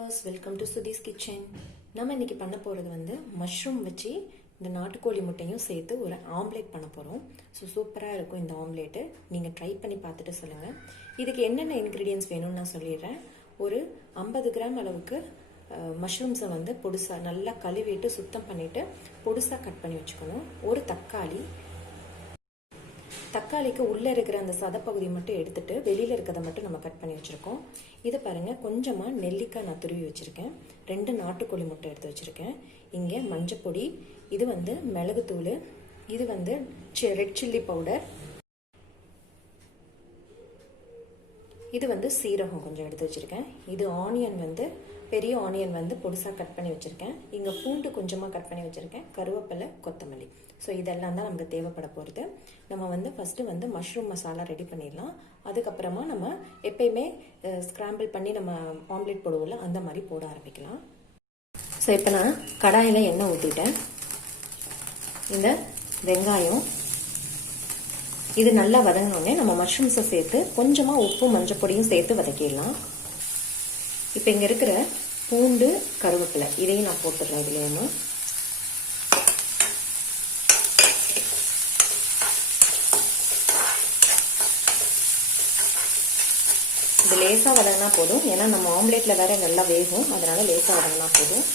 Viewers, welcome to Sudhi's kitchen. நம்ம இன்னைக்கு பண்ண போகிறது வந்து மஷ்ரூம் வச்சு இந்த நாட்டுக்கோழி முட்டையும் சேர்த்து ஒரு ஆம்லேட் பண்ண போகிறோம். ஸோ சூப்பராக இருக்கும் இந்த ஆம்லேட்டு. நீங்கள் ட்ரை பண்ணி பார்த்துட்டு சொல்லுங்கள். இதுக்கு என்னென்ன இன்க்ரீடியன்ஸ் வேணும்னு நான் சொல்லிடுறேன். ஒரு 50 கிராம் அளவுக்கு மஷ்ரூம்ஸை வந்து பொடுசாக நல்லா கழுவிட்டு சுத்தம் பண்ணிவிட்டு பொடுசாக கட் பண்ணி வச்சுக்கணும். ஒரு தக்காளிக்கு உள்ளே இருக்கிற அந்த சதப்பகுதி மட்டும் எடுத்துட்டு வெளியில் இருக்கிறத மட்டும் நம்ம கட் பண்ணி வச்சுருக்கோம். இது பாருங்கள், கொஞ்சமாக நெல்லிக்காய் நான் துருவி வச்சுருக்கேன். 2 நாட்டுக்கோழி முட்டை எடுத்து வச்சுருக்கேன். இங்கே மஞ்சப்பொடி, இது வந்து மிளகுத்தூள், இது வந்து ரெட் சில்லி பவுடர், இது வந்து சீரகம் கொஞ்சம் எடுத்து வச்சுருக்கேன். இது ஆனியன் வந்து பெரிய ஆனியன் வந்து பொடிசாக கட் பண்ணி வச்சுருக்கேன். இங்கே பூண்டு கொஞ்சமாக கட் பண்ணி வச்சுருக்கேன். கருவேப்பிலை, கொத்தமல்லி. ஸோ இதெல்லாம் தான் நமக்கு தேவைப்பட போகிறது. நம்ம வந்து ஃபஸ்ட்டு வந்து மஷ்ரூம் மசாலா ரெடி பண்ணிடலாம். அதுக்கப்புறமா நம்ம எப்பயுமே ஸ்க்ராம்பிள் பண்ணி நம்ம ஆம்லேட் போடுவோம்ல, அந்த மாதிரி போட ஆரம்பிக்கலாம். ஸோ இப்போ நான் கடாயில் எண்ணெய் ஊற்றிட்டேன். இந்த வெங்காயம் இது நல்லா வதங்கினோடனே நம்ம மஷ்ரூம்ஸை சேர்த்து கொஞ்சமாக உப்பு மஞ்சப்பொடியும் சேர்த்து வதக்கிடலாம். இப்போ இங்கே இருக்கிற பூண்டு, கருவேப்பிலை இதையும் நான் போட்டுடுறேன். இதுலேயுமே இது லேசாக வதங்கினா போதும். ஏன்னா நம்ம ஆம்லேட்டில் வேற நல்லா வேகும், அதனால லேசாக வதங்கினா போதும்.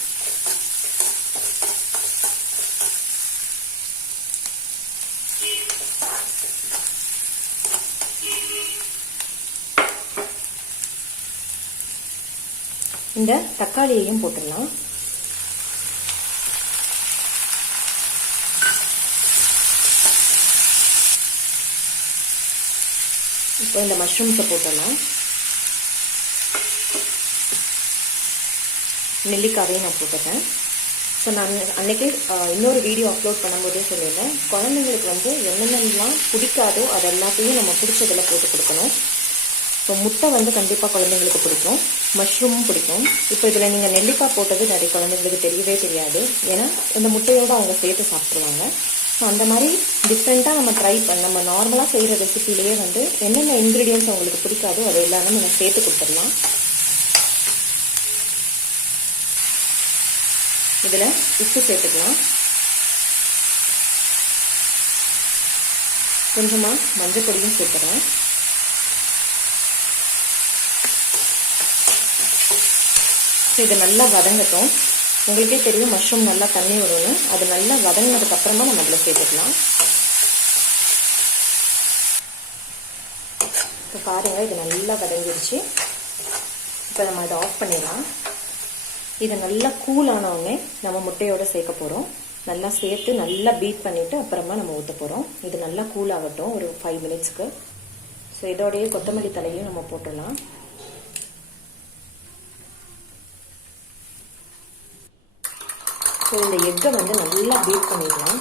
இந்த தக்காளியையும் போட்டுடலாம். இப்போ இந்த மஷ்ரூம்ஸை போட்டுடலாம். நெல்லிக்காவையும் நான் போட்டுட்டேன். ஸோ நான் அன்னைக்கு இன்னொரு வீடியோ அப்லோட் பண்ணும்போதே சொல்லியிருந்தேன், குழந்தைங்களுக்கு வந்து என்னென்னலாம் பிடிக்காதோ அது எல்லாத்தையும் நம்ம பிடிச்சதில் போட்டு கொடுக்கணும். ஸோ முட்டை வந்து கண்டிப்பாக குழந்தைங்களுக்கு பிடிக்கும், மஷ்ரூமும் பிடிக்கும். இப்போ இதில் நீங்கள் நெல்லிக்காய் போட்டது நிறைய குழந்தைங்களுக்கு தெரியவே தெரியாது. ஏன்னா இந்த முட்டையோடு அவங்க சேர்த்து சாப்பிட்ருவாங்க. ஸோ அந்த மாதிரி டிஃப்ரெண்ட்டாக நம்ம நார்மலாக செய்கிற ரெசிபிலேயே வந்து என்னென்ன இன்க்ரீடியன்ஸ் அவங்களுக்கு பிடிக்காதோ அது எல்லாமே நம்ம சேர்த்து கொடுத்துடலாம். இதில் உப்பு சேர்த்துக்கலாம். கொஞ்சமாக மஞ்சள் பொடியும் சேர்த்துறேன். ஸோ இது நல்லா வதங்கட்டும். உங்களுக்கே தெரியும் மஷ்ரூம் நல்லா தண்ணி விடும்னு. அது நல்லா வதங்கினதுக்கு அப்புறமா நம்ம அதில் சேர்த்துக்கலாம். இப்போ பாருங்க, இது நல்லா வதங்கிடுச்சு. இப்போ நம்ம அதை ஆஃப் பண்ணிடலாம். இதை நல்லா கூல் ஆனவுடனே நம்ம முட்டையோட சேர்க்க போகிறோம். நல்லா சேர்த்து நல்லா பீட் பண்ணிவிட்டு அப்புறமா நம்ம ஊற்ற போகிறோம். இது நல்லா கூல் ஆகட்டும் ஒரு 5 மினிட்ஸ்க்கு. ஸோ இதோடைய கொத்தமல்லி தலையும் நம்ம போட்டுடலாம். ஸோ இந்த எக்கை வந்து நல்லா பீட் பண்ணிடலாம்.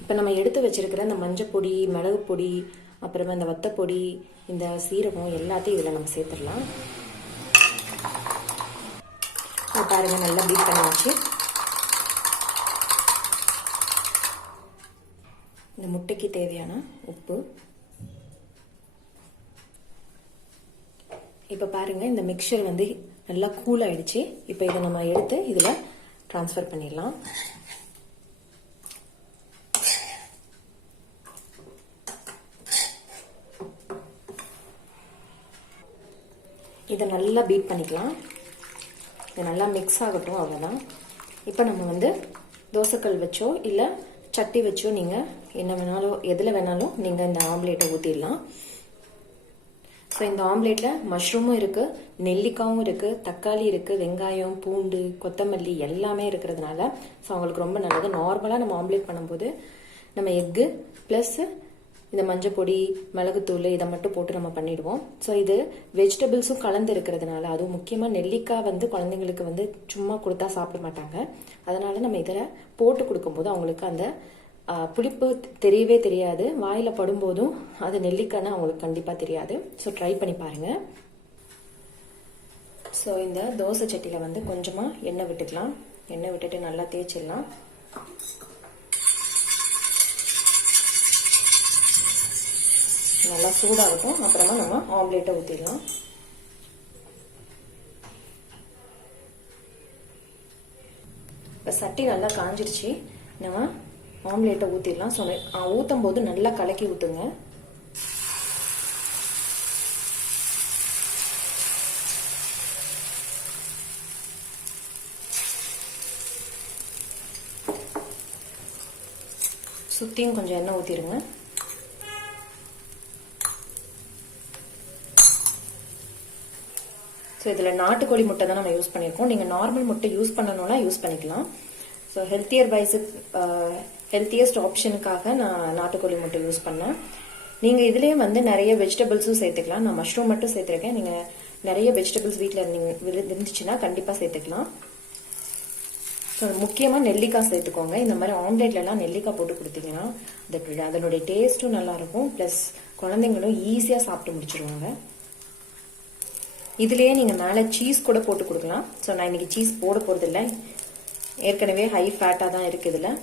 இப்போ நம்ம எடுத்து வச்சிருக்கிற இந்த மஞ்சள் பொடி, மிளகு பொடி, அப்புறமா இந்த வத்தப்பொடி, இந்த சீரகம் எல்லாத்தையும் இதில் நம்ம சேர்த்துடலாம். பாருங்க, நல்லா பீட் பண்ணியாச்சு. இந்த முட்டைக்கு தேவையான உப்பு. இப்போ பாருங்க, இந்த மிக்சர் வந்து நல்லா கூல் ஆயிடுச்சு. இப்போ இதை நம்ம எடுத்து இதில் ட்ரான்ஸ்ஃபர் பண்ணிடலாம். இதை நல்லா பீட் பண்ணிக்கலாம். இது நல்லா மிக்ஸ் ஆகட்டும், அவ்வளோதான். இப்போ நம்ம வந்து தோசைக்கல் வச்சோ இல்லை சட்டி வச்சோ நீங்கள் என்ன வேணாலும் எதில் வேணாலும் நீங்கள் இந்த ஆம்லேட்டை ஊற்றிடலாம். ஸோ இந்த ஆம்லேட்டில் மஷ்ரூமும் இருக்குது, நெல்லிக்காயும் இருக்குது, தக்காளி இருக்குது, வெங்காயம், பூண்டு, கொத்தமல்லி எல்லாமே இருக்கிறதுனால ஸோ அவங்களுக்கு ரொம்ப நல்லது. நார்மலாக நம்ம ஆம்லேட் பண்ணும்போது நம்ம எக்கு ப்ளஸ் இந்த மஞ்சள் பொடி, மிளகுத்தூள் இதை மட்டும் போட்டு நம்ம பண்ணிடுவோம். ஸோ இது வெஜிடபிள்ஸும் கலந்து இருக்கிறதுனால, அதுவும் முக்கியமாக நெல்லிக்காய் வந்து குழந்தைங்களுக்கு வந்து சும்மா கொடுத்தா சாப்பிட மாட்டாங்க. அதனால நம்ம இதில் போட்டு கொடுக்கும்போது அவங்களுக்கு அந்த புளிப்பு தெரியவே தெரியாது. வாயில் படும்போதும் அது நெல்லிக்காய்னா அவங்களுக்கு கண்டிப்பாக தெரியாது. ஸோ ட்ரை பண்ணி பாருங்கள். ஸோ இந்த தோசை சட்டியில் வந்து கொஞ்சமாக எண்ணெய் விட்டுக்கலாம். எண்ணெய் விட்டுட்டு நல்லா தேய்ச்சிடலாம். நல்லா சூடாகட்டும். அப்புறமா நம்ம ஆம்லேட்டை ஊற்றிடலாம். இப்போ சட்டி நல்லா காஞ்சிருச்சு. நம்ம ஆம்லேட்டை ஊற்றிடலாம். ஊற்றும் போது நல்லா கலக்கி ஊற்றுங்க. சுற்றியும் கொஞ்சம் எண்ணெய் ஊற்றிடுங்க. ஸோ இதில் நாட்டுக்கோழி முட்டை தான் நம்ம யூஸ் பண்ணியிருக்கோம். நீங்கள் நார்மல் முட்டை யூஸ் பண்ணணும்னா யூஸ் பண்ணிக்கலாம். ஸோ ஹெல்த்தியஸ்ட் ஆப்ஷனுக்காக நான் நாட்டுக்கோழி முட்டை யூஸ் பண்ணேன். நீங்கள் இதுலேயே வந்து நிறைய வெஜிடபிள்ஸும் சேர்த்துக்கலாம். நான் மஷ்ரூம் மட்டும் சேர்த்துருக்கேன். நீங்கள் நிறைய வெஜிடபிள்ஸ் வீட்டில் இருந்துச்சுன்னா கண்டிப்பாக சேர்த்துக்கலாம். ஸோ முக்கியமாக நெல்லிக்காய் சேர்த்துக்கோங்க. இந்த மாதிரி ஆம்லேட்லலாம் நெல்லிக்காய் போட்டு கொடுத்தீங்கன்னா அதனுடைய டேஸ்ட்டும் நல்லாயிருக்கும். ப்ளஸ் குழந்தைங்களும் ஈஸியாக சாப்பிட்டு முடிச்சிருவாங்க. இதுலேயே நீங்கள் மேலே சீஸ் கூட போட்டு கொடுக்கலாம். ஸோ நான் இன்னைக்கு சீஸ் போட போகிறதில்ல. ஏற்கனவே ஹை ஃபேட்டாக தான் இருக்குது இதில்.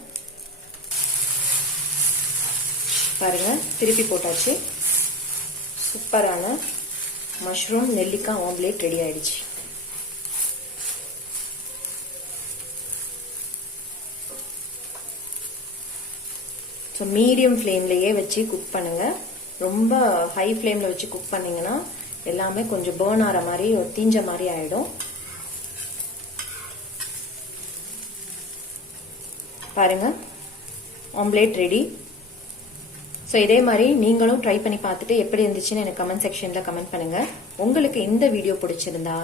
பாருங்கள், திருப்பி போட்டாச்சு. சூப்பரான மஷ்ரூம் நெல்லிக்காய் ஆம்லேட் ரெடி ஆயிடுச்சு. ஸோ மீடியம் ஃப்ளேம்லேயே வச்சு குக் பண்ணுங்கள். ரொம்ப ஹை ஃப்ளேமில் வச்சு குக் பண்ணிங்கன்னா எல்லாமே கொஞ்சம் பேர்ன் ஆகிற மாதிரி ஒரு தீஞ்ச மாதிரி ஆகிடும். பாருங்கள், ஆம்லேட் ரெடி. ஸோ இதே மாதிரி நீங்களும் ட்ரை பண்ணி பார்த்துட்டு எப்படி இருந்துச்சுன்னு எனக்கு கமெண்ட் செக்ஷனில் கமெண்ட் பண்ணுங்கள். உங்களுக்கு இந்த வீடியோ பிடிச்சிருந்தா,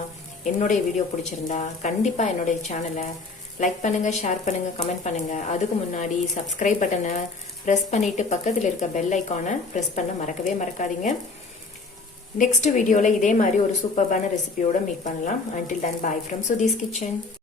என்னுடைய வீடியோ பிடிச்சிருந்தா கண்டிப்பாக என்னுடைய சேனலை லைக் பண்ணுங்கள், ஷேர் பண்ணுங்கள், கமெண்ட் பண்ணுங்கள். அதுக்கு முன்னாடி சப்ஸ்கிரைப் பட்டனை ப்ரெஸ் பண்ணிவிட்டு பக்கத்தில் இருக்க பெல் ஐக்கானை ப்ரெஸ் பண்ண மறக்கவே மறக்காதீங்க. நெக்ஸ்ட் வீடியோவில் இதே மாதிரி ஒரு சூப்பர்பான ரெசிபியோட மீட் பண்ணலாம். Until then, bye from Sudhi's Kitchen.